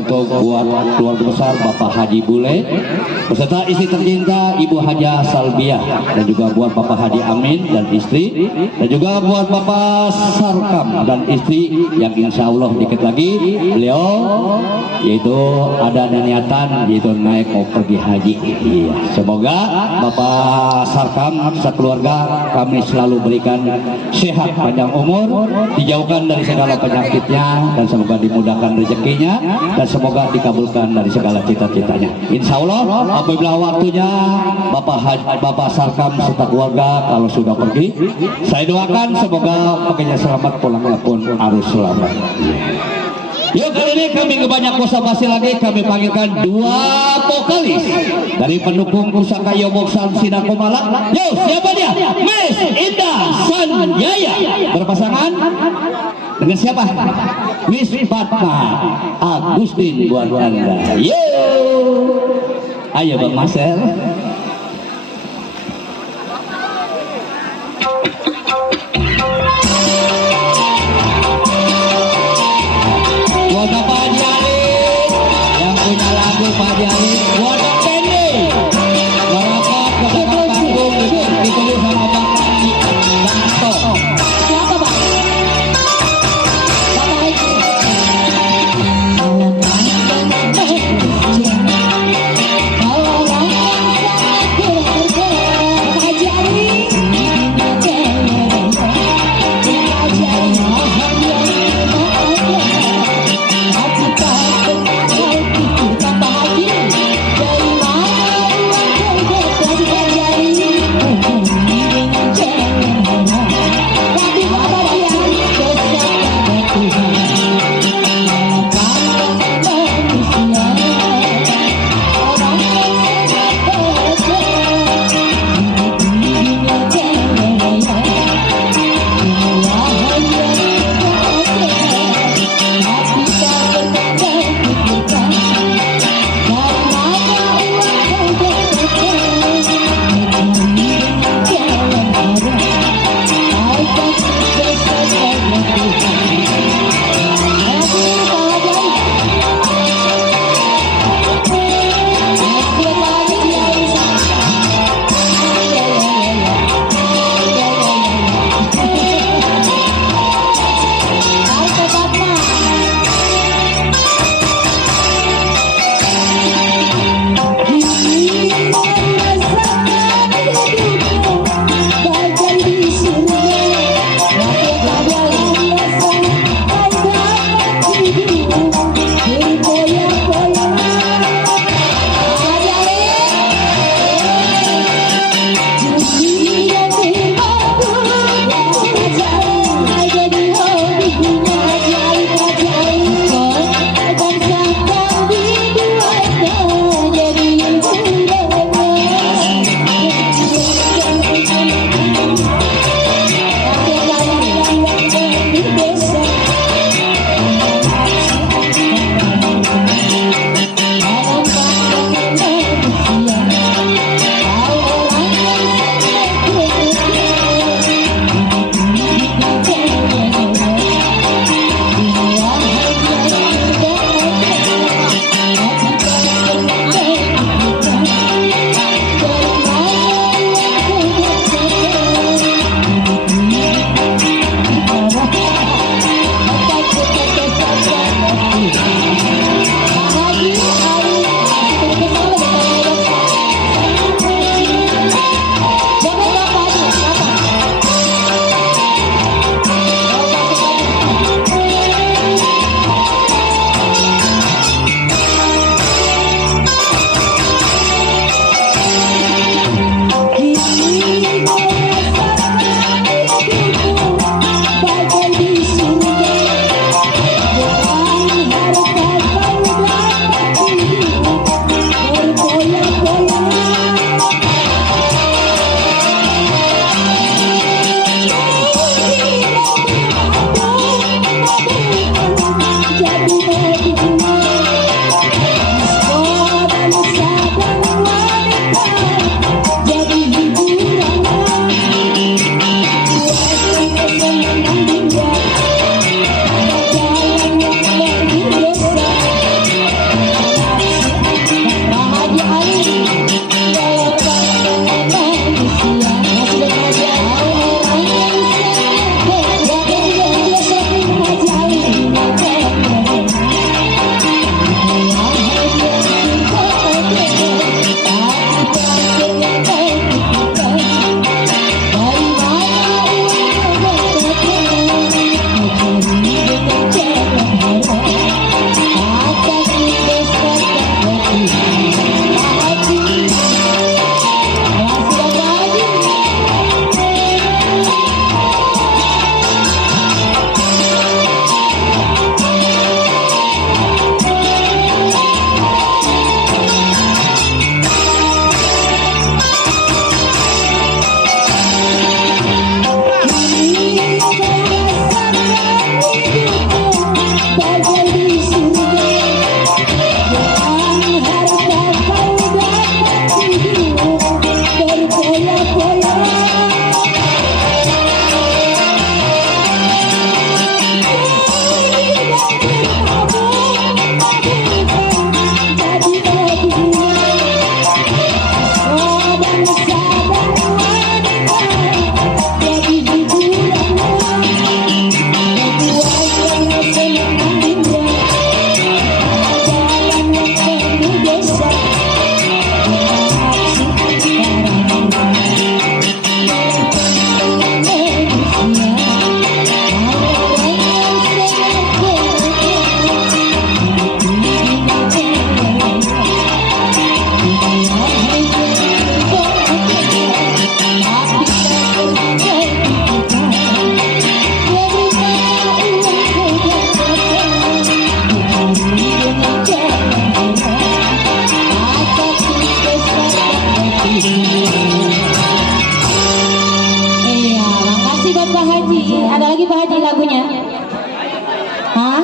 Untuk buat keluarga besar Bapak Haji Bule beserta istri tercinta Ibu Haja Salbiah, dan juga buat Bapak Haji Amin dan istri, dan juga buat Bapak Sarkam dan istri yang insya Allah dikit lagi beliau yaitu ada niatan yaitu naik mau pergi haji. Iya, semoga Bapak Sarkam sekeluarga kami selalu berikan sehat panjang umur, dijauhkan dari segala penyakitnya, dan semoga dimudahkan rezekinya, dan semoga dikabulkan dari segala cita-citanya. Insya Allah apabila waktunya Bapak Sarkam serta keluarga kalau sudah pergi, saya doakan semoga paginya selamat, pulangnya pun harus selamat. Yuk, kali ini kami kebanyak basa-basi lagi, kami panggilkan dua vokalis dari pendukung Pusaka Yobok Samsina Komala. Yo, siapa dia? Miss Indah Sanjaya berpasangan dengan siapa? Miss Fatma Agustin buat Anda. Yo, ayo Bang Marcel. Buat Pak Jali yang punya lagu Pak Jali, buat Pendi merapat ke belakang panggung ditulis sama Bang Danto. Siapa Pak? Bapak Haji, ada lagi Pak Haji lagunya. Hah?